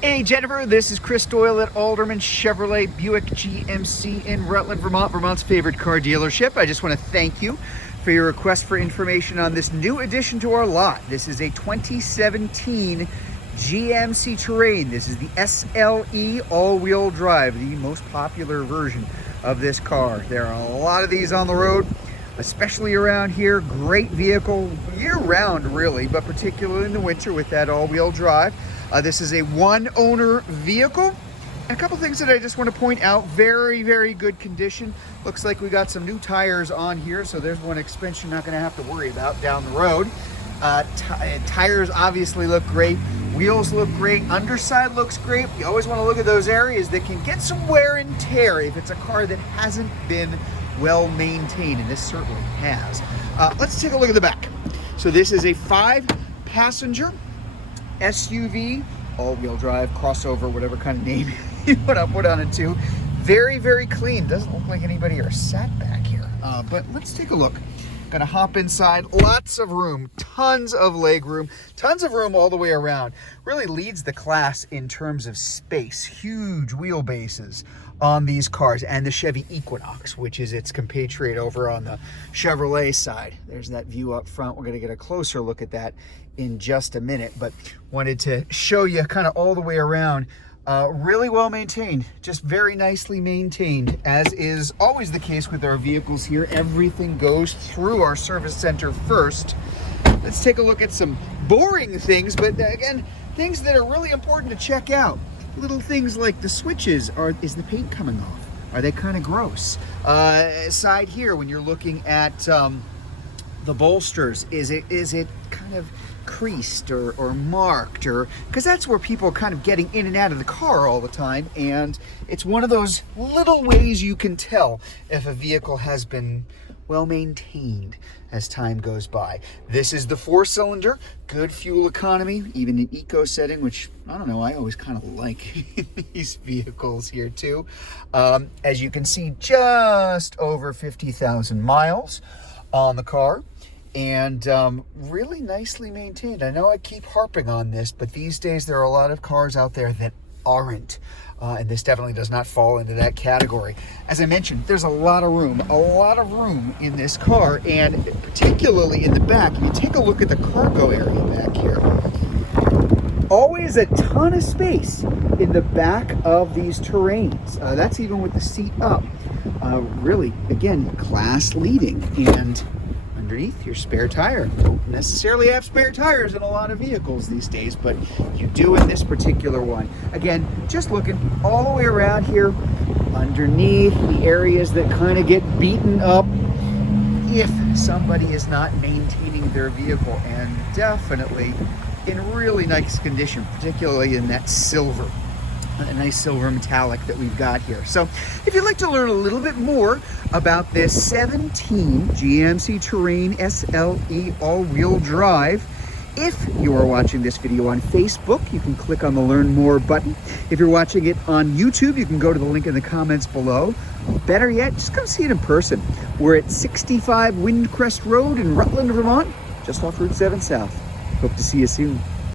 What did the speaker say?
Hey Jennifer, this is Chris Doyle at Alderman Chevrolet Buick GMC in Rutland, Vermont, Vermont's favorite car dealership. I just want to thank you for your request for information on this new addition to our lot. This is a 2017 GMC Terrain. This is the SLE all-wheel drive, the most popular version of this car. There are a lot of these on the road, especially around here. Great vehicle year-round really, but particularly in the winter with that all-wheel drive. This is a one-owner vehicle. And a couple things that I just want to point out. Very, very good condition. Looks like we got some new tires on here, so there's one expense you're not going to have to worry about down the road. Tires obviously look great. Wheels look great. Underside looks great. You always want to look at those areas that can get some wear and tear if it's a car that hasn't been well maintained, and this certainly has. Let's take a look at the back. So this is a 5-passenger SUV, all-wheel drive, crossover, whatever kind of name you want to put on it too. Very, very clean. Doesn't look like anybody ever sat back here. But let's take a look. Gonna hop inside. Lots of room, tons of leg room, tons of room all the way around. Really leads the class in terms of space. Huge wheelbases on these cars, and the Chevy Equinox, which is its compatriot over on the Chevrolet side. There's that view up front. We're gonna get a closer look at that in just a minute, but wanted to show you kind of all the way around. Really well maintained, just very nicely maintained, as is always the case with our vehicles here. Everything goes through our service center first. Let's take a look at some boring things, but again, things that are really important to check out. Little things like the switches. Is the paint coming off? Are they kind of gross? Side here, when you're looking at the bolsters, is it kind of creased or marked, or because that's where people are kind of getting in and out of the car all the time, and it's one of those little ways you can tell if a vehicle has been well maintained as time goes by. This is the 4-cylinder, good fuel economy, even in eco setting, which I don't know, I always kind of like these vehicles here too. As you can see, just over 50,000 miles on the car. And really nicely maintained. I know I keep harping on this, but these days there are a lot of cars out there that aren't. And this definitely does not fall into that category. As I mentioned, there's a lot of room in this car, and particularly in the back. If you take a look at the cargo area back here, always a ton of space in the back of these Terrains. That's even with the seat up. Really, again, class leading. And underneath, your spare tire. Don't necessarily have spare tires in a lot of vehicles these days, but you do in this particular one. Again, just looking all the way around here, underneath the areas that kind of get beaten up if somebody is not maintaining their vehicle, and definitely in really nice condition, particularly in that silver. A nice silver metallic that we've got here. So if you'd like to learn a little bit more about this 17 GMC Terrain SLE all-wheel drive, if you are watching this video on Facebook, you can click on the Learn More button. If you're watching it on YouTube, you can go to the link in the comments below. Better yet, just come see it in person. We're at 65 Windcrest Road in Rutland, Vermont, just off Route 7 South. Hope to see you soon.